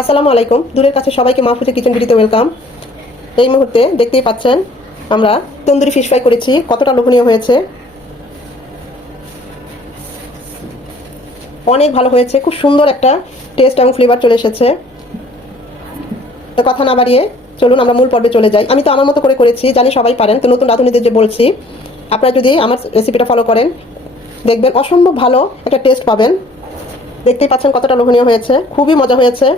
আসসালামু আলাইকুম। দূরের কাছে সবাইকে মাহফুজা কিচেন ভিডিওতে ওয়েলকাম। এই মুহূর্তে দেখতেই পাচ্ছেন আমরা তন্দুরি ফিশ ফ্রাই করেছি। কতটা লোভনীয় হয়েছে? অনেক ভালো হয়েছে। খুব সুন্দর একটা টেস্ট এবং ফ্লেভার চলে এসেছে। তো কথা না বাড়িয়ে চলুন আমরা মূল পর্বে চলে যাই। আমি তো আমার মতো করে করেছি, জানি সবাই পারেন। তো নতুন রাঁধুনিদের যে বলছি, আপনারা যদি আমার রেসিপিটা ফলো করেন, দেখবেন অসম্ভব ভালো একটা টেস্ট পাবেন। দেখতেই পাচ্ছেন কতটা লোভনীয় হয়েছে। খুবই মজা হয়েছে।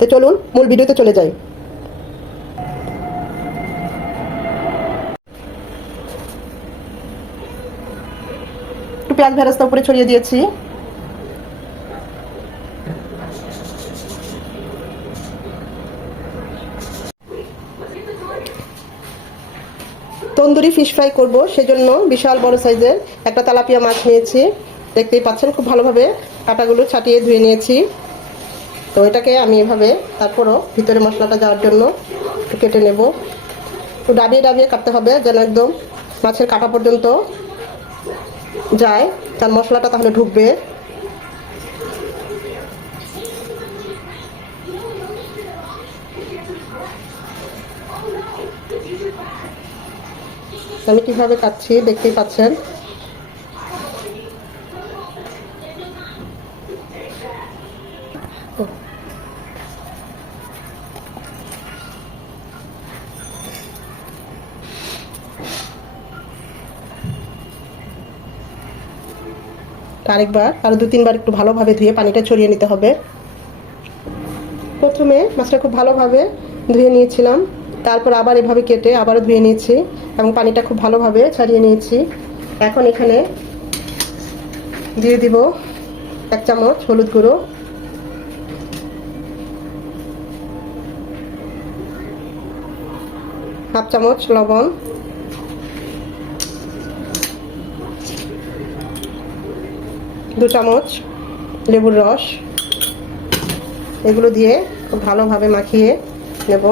তো চলুন মূল ভিডিওতে চলে যাই। একটু পেঁয়াজ ভেরাস্তা উপরে ছড়িয়ে দিয়েছি। তন্দুরি ফিশ ফ্রাই করব, সেজন্য বিশাল বড় সাইজের একটা তেলাপিয়া মাছ নিয়েছি। দেখতেই পাচ্ছেন, খুব ভালোভাবে কাটাগুলো ছাটিয়ে ধুয়ে নিয়েছি। তো এটাকে আমি এভাবে তারপরও ভিতরে মশলাটা যাওয়ার জন্য কেটে নেব। একটু ডাবিয়ে ডাবিয়ে কাটতে হবে যেন একদম মাছের কাটা পর্যন্ত যায়, তার মশলাটা তাহলে ঢুকবে। আমি কীভাবে কাটছি দেখতেই পাচ্ছেন। আরেকবার, আরও দু, তিনবার একটু ভালোভাবে ধুয়ে পানিটা ছড়িয়ে নিতে হবে। প্রথমে মাছটা খুব ভালোভাবে ধুয়ে নিয়েছিলাম। তারপর আবার এভাবে কেটে আবারও ধুয়ে নিয়েছি এবং পানিটা খুব ভালোভাবে ছাড়িয়ে নিয়েছি। এখন এখানে দিয়ে দিব এক চামচ হলুদ গুঁড়ো। হাফ চামচ লবণ। দু চামচ লেবুর রস। এগুলো দিয়ে ভালোভাবে মাখিয়ে নেব।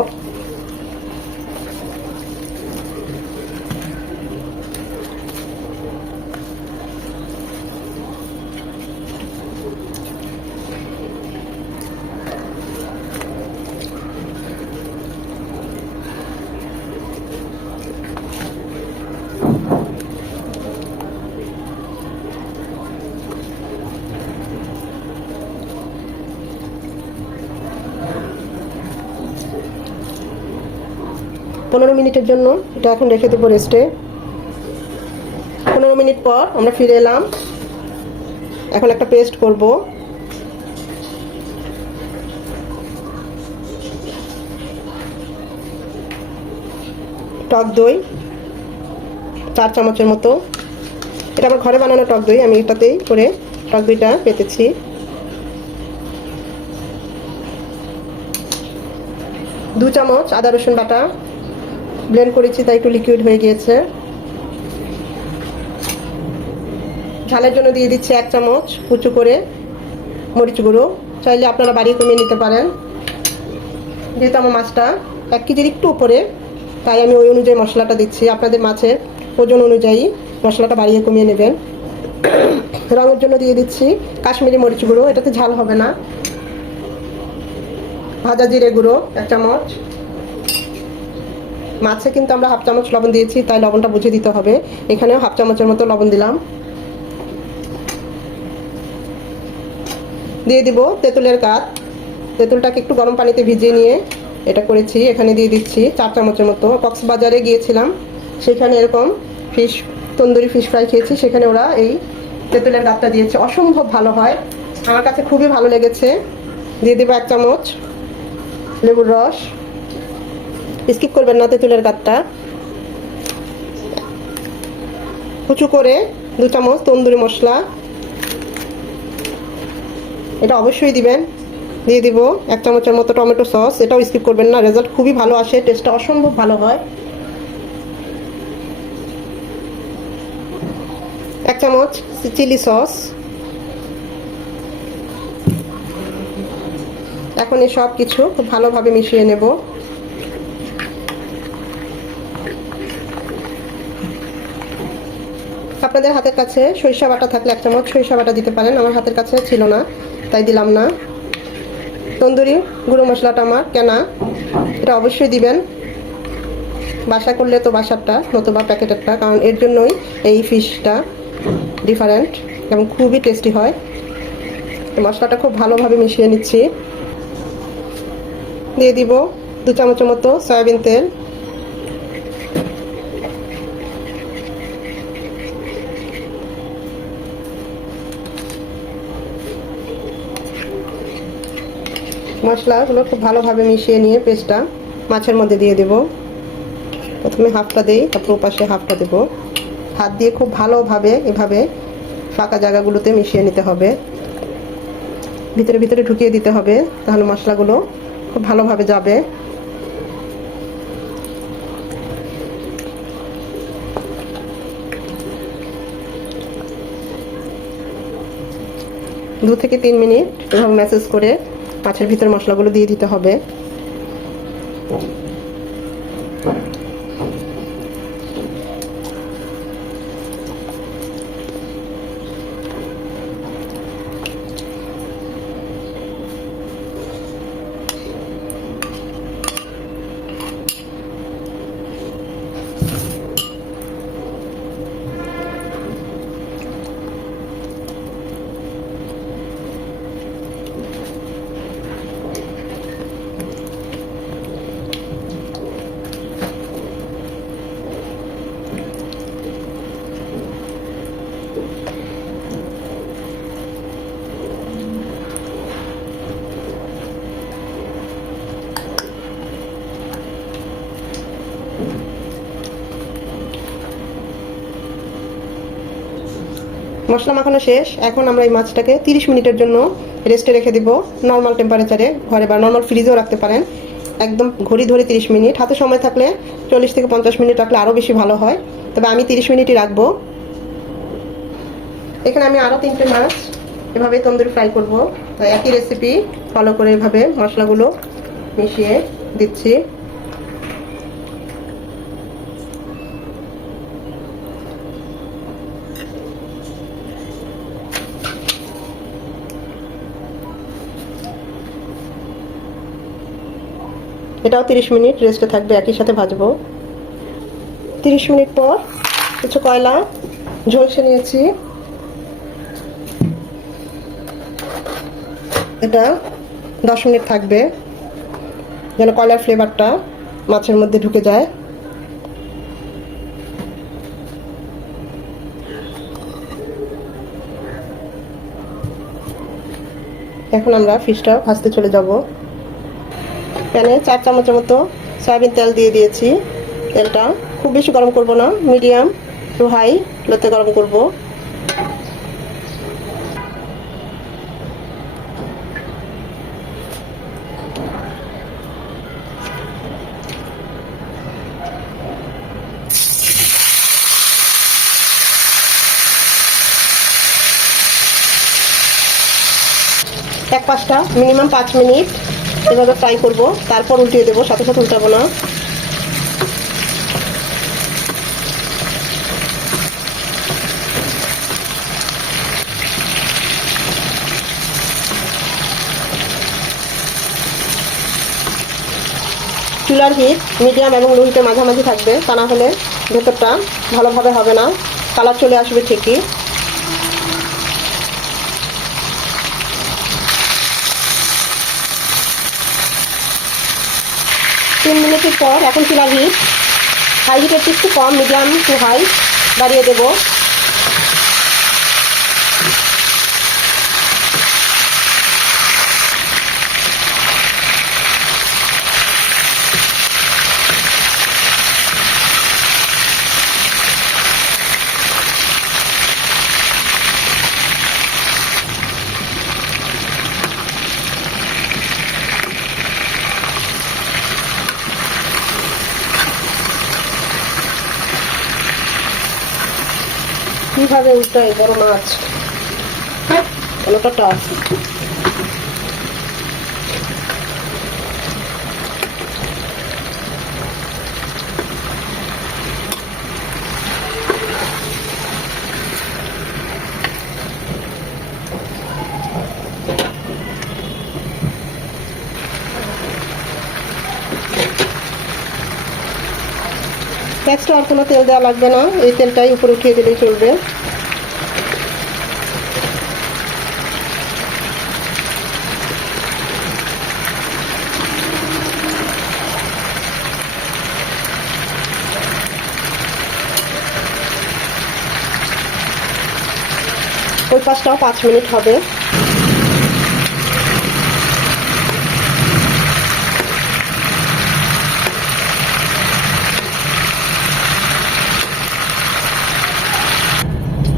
পনেরো মিনিটের জন্য, এটা এখন রেখে দেবো রেস্টে পনেরো মিনিট পর আমরা ফিরে এলাম। এখন একটা পেস্ট করব। টক দই, চার চামচের মতো। এটা আমার ঘরে বানানো টক দই, আমি এটাতেই করে টক দইটা পেতেছি। দু চামচ আদা রসুন বাটা। ব্লেন্ড করেছি, তাই একটু লিকুইড হয়ে গিয়েছে। ঝালের জন্য দিয়ে দিচ্ছি এক চামচ উঁচু করে মরিচ গুঁড়ো। চাইলে আপনারা বাড়িয়ে কমিয়ে নিতে পারেন। যেহেতু আমার মাছটা এক কেজির একটু উপরে, তাই আমি ওই অনুযায়ী মশলাটা দিচ্ছি। আপনাদের মাছের ওজন অনুযায়ী মশলাটা বাড়িয়ে কমিয়ে নেবেন। রঙের জন্য দিয়ে দিচ্ছি কাশ্মীরি মরিচ গুঁড়ো। এটাতে ঝাল হবে না। ভাজা জিরে গুঁড়ো, এক চামচ। মাছে কিন্তু আমরা হাফ চামচ লবণ দিয়েছি, তাই লবণটা বুঝে দিতে হবে। এখানেও হাফ চামচের মতো লবণ দিলাম। দিয়ে দিব তেঁতুলের কাত তেঁতুলটাকে একটু গরম পানিতে ভিজিয়ে নিয়ে এটা করেছি, এখানে দিয়ে দিচ্ছি চার চামচের মতো। কক্সবাজারে গিয়েছিলাম, সেখানে এরকম ফিশ, তন্দুরি ফিশ ফ্রাই খেয়েছি, সেখানে ওরা এই তেঁতুলের গাতটা দিয়েছে। অসম্ভব ভালো হয়। আমার কাছে খুবই ভালো লেগেছে। দিয়ে দেবো এক চামচ লেবুর রস। স্কিপ করবেন না তেঁতুলের গাতটা কুচু করে দু চামচ তন্দুরি মশলা। এটা অবশ্যই দিবেন। দিয়ে দিব এক চামচের মতো টমেটো সস। এটাও স্কিপ করবেন না রেজাল্ট খুবই ভালো আসে টেস্টটা অসম্ভব ভালো হয়। এক চামচ চিলি সস। এখন এই সব কিছু খুব ভালোভাবে মিশিয়ে নেব। আপনাদের হাতের কাছে সরিষা বাটা থাকলে এক চামচ সরিষা বাটা দিতে পারেন। আমার হাতের কাছে ছিল না, তাই দিলাম না। তন্দুরি, গুঁড়ো মশলাটা আমার কেনা, এটা অবশ্যই দিবেন। বাসা করলে তো বাসারটা, নতুবা প্যাকেটেরটা, কারণ এর জন্যই এই ফিশটা ডিফারেন্ট এবং খুবই টেস্টি হয়। মশলাটা খুব ভালোভাবে মিশিয়ে নিচ্ছি। দিয়ে দিব দু চামচের মতো সয়াবিন তেল। মশলাগুলো খুব ভালোভাবে মিশিয়ে নিয়ে পেস্টটা মাছের মধ্যে দিয়ে দেব। প্রথমে হাফটা দিই, তারপর ওপাশে হাফটা দেব। হাত দিয়ে খুব ভালোভাবে এভাবে ফাঁকা জায়গাগুলোতে মিশিয়ে নিতে হবে। ভিতরে ভিতরে ঢুকিয়ে দিতে হবে, তাহলে মশলাগুলো খুব ভালোভাবে যাবে। দু থেকে তিন মিনিট এভাবে ম্যাসেজ করে মাছের ভিতর মশলাগুলো দিয়ে দিতে হবে। মশলা মাখানো শেষ। এখন আমরা এই মাছটাকে তিরিশ মিনিটের জন্য রেস্টে রেখে দিব। নর্মাল টেম্পারেচারে ঘরে বা নর্মাল ফ্রিজেও রাখতে পারেন। একদম ঘড়ি ধরে তিরিশ মিনিট। হাতে সময় থাকলে চল্লিশ থেকে পঞ্চাশ মিনিট রাখলে আরও বেশি ভালো হয়। তবে আমি তিরিশ মিনিটই রাখব। এখানে আমি আরও তিনটে মাছ এভাবে তন্দুরি ফ্রাই করব। তাই একই রেসিপি ফলো করে এভাবে মশলাগুলো মিশিয়ে দিচ্ছি। এটাও তিরিশ মিনিট রেস্টে থাকবে, একই সাথে ভাজবো। তিরিশ মিনিট পর কিছু কয়লা, ঝলসে নিয়েছি। এটা দশ মিনিট থাকবে, যেন কয়লার ফ্লেভারটা মাছের মধ্যে ঢুকে যায়। এখন আমরা ফিশটা ভাজতে চলে যাব। প্যানে চার চামচের মতো সয়াবিন তেল দিয়ে দিয়েছি। তেলটা খুব বেশি গরম করব না, মিডিয়াম টু হাই লোতে গরম করব। এক পাঁচটা, মিনিমাম পাঁচ মিনিট এভাবে ফ্রাই করব, তারপর উল্টিয়ে দেবো, সাথে সাথে উল্টাবো না। চুলার হিট মিডিয়াম এবং লো হিটের মাঝামাঝি থাকবে, তা না হলে ভেতরটা ভালোভাবে হবে না। কালার চলে আসবে ঠিকই। তিন মিনিটের পর এখন চুলার হিট হাই হিটের একটু কম মিডিয়াম টু হাই বাড়িয়ে দেবো। কীভাবে উল্টায় বড় মাছ? কোনোটা টাফ এক্সট্রা আর কোনো তেল দেওয়া লাগবে না। এই তেলটাই উপরে উঠিয়ে দিলেই চলবে। ওই পাঁচটাও পাঁচ মিনিট হবে।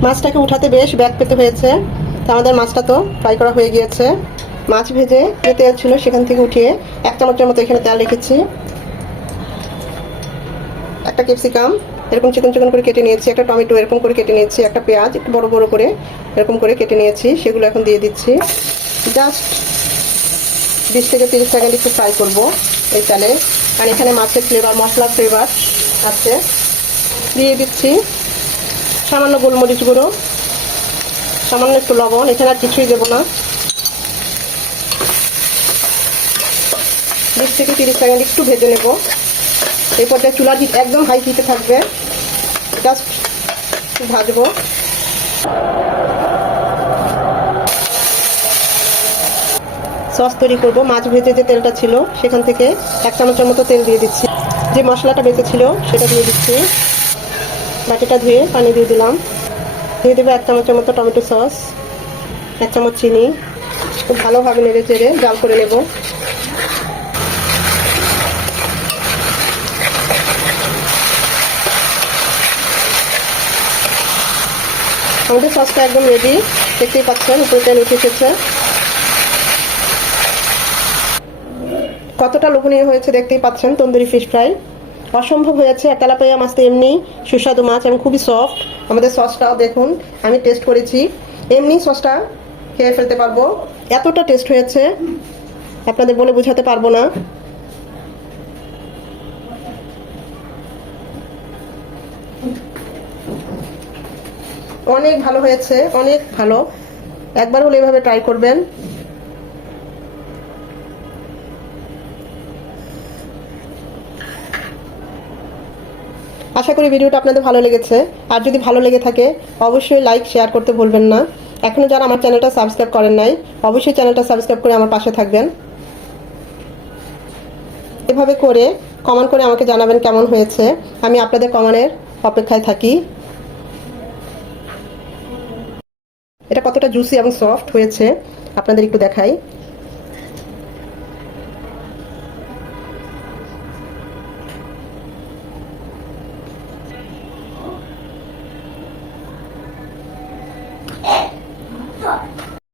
মাছটাকে উঠাতে বেশ ব্যাগ পেতে হয়েছে। তো আমাদের মাছটা তো ফ্রাই করা হয়ে গিয়েছে। মাছ ভেজে যে তেল ছিল সেখান থেকে উঠিয়ে এক চামচের মতো এখানে তেল রেখেছি। একটা ক্যাপসিকাম, এরকম চিকন চিকন করে কেটে নিয়েছি। একটা টমেটো, এরকম করে কেটে নিয়েছি। একটা পেঁয়াজ, একটু বড় বড় করে এরকম করে কেটে নিয়েছি। সেগুলো এখন দিয়ে দিচ্ছি। জাস্ট বিশ থেকে তিরিশ সেকেন্ড একটু ফ্রাই করব এই তেলে। আর এখানে মাছের ফ্লেভার মশলার ফ্লেভার আছে। দিয়ে দিচ্ছি। সামান্য গোলমরিচ গুঁড়ো, সামান্য একটু লবণ, এখানে আর কিছুই দেবো না। বিশ থেকে তিরিশ সেকেন্ড একটু ভেজে নেব। এই পর্যায়ে হিট একদম হাই হিটে থাকবে। জাস্ট ভাজবো। সস তৈরি করব। মাছ ভেজে যে তেলটা ছিল, সেখান থেকে এক চামচের মতো তেল দিয়ে দিচ্ছি। যে মশলাটা বেঁচে ছিল সেটা দিয়ে দিচ্ছি। বাটিটা ধুয়ে পানি দিয়ে দিলাম। দিয়ে দেবো এক চামচের মতো টমেটো সস, এক চামচ চিনি। খুব ভালোভাবে নেড়ে চেড়ে জাল করে নেব। আমাদের সসটা একদম রেডি দেখতেই পাচ্ছেন উপরে তেল উঠে এসেছে। কতটা লোভনীয় হয়েছে দেখতেই পাচ্ছেন, তন্দুরি ফিশ ফ্রাই অসম্ভব হয়েছে আর তেলাপিয়া মাছ তো এমনি সুস্বাদু মাছ এবং খুবই সফট আমাদের সসটাও দেখুন, আমি টেস্ট করেছি। এমনি সসটা খেয়ে ফেলতে পারব। এতটা টেস্ট হয়েছে আপনাদের বলে বোঝাতে পারব না। অনেক ভালো হয়েছে, অনেক ভালো। একবার হলে এভাবে ট্রাই করবেন। আশা করি ভিডিওটা আপনাদের ভালো লেগেছে। আর যদি ভালো লেগে থাকে, অবশ্যই লাইক শেয়ার করতে ভুলবেন না। এখনও যারা আমার চ্যানেলটা সাবস্ক্রাইব করেন নাই, অবশ্যই চ্যানেলটা সাবস্ক্রাইব করে আমার পাশে থাকবেন। এভাবে করে কমেন্ট করে আমাকে জানাবেন কেমন হয়েছে। আমি আপনাদের কমেন্টের অপেক্ষায় থাকি। এটা কতটা জুসি এবং সফট হয়েছে, আপনাদের একটু দেখাই।